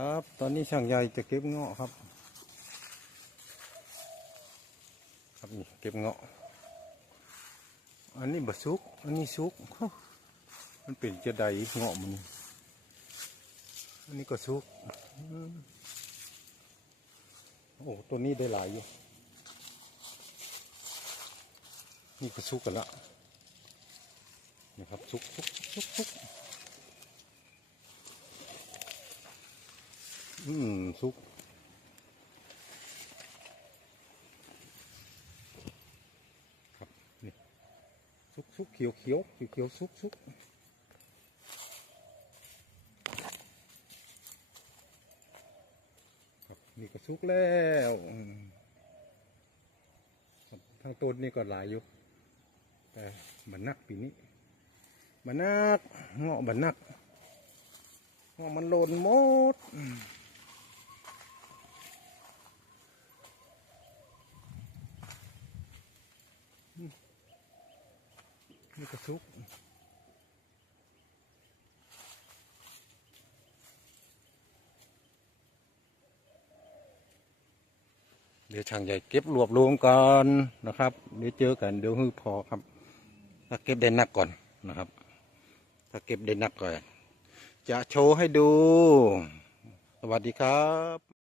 ครับ ตอนนี้ช่างใหญ่จะเก็บเงาะครับ ครับนี่เก็บเงาะ อันนี้บะซุก อันนี้ซุก มันเป็นจะใดเงาะมัน อันนี้ก็ซุก โอ้ ตัวนี้ได้หลายอยู่ นี่ก็ซุกกันละ นะครับซุกซุกซุกซุก อืมซุกครับนี่ซุกซุกเขียวเขียวเขียวเขียวซุกซุกครับนี่ก็ซุกแล้วอืมครับทางต้นนี่ก็หลายอยู่แต่บันนักปีนี้บันนักเงาะบันนักเงาะมันหล่นหมด นี่ก็ซุกเดี๋ยวช่างใหญ่เก็บรวบรวมกันนะครับ เดี๋ยวเจอกันเดี๋ยวฮือพอครับ ถ้าเก็บได้นักก่อนนะครับ ถ้าเก็บได้นักก่อน จะโชว์ให้ดู สวัสดีครับ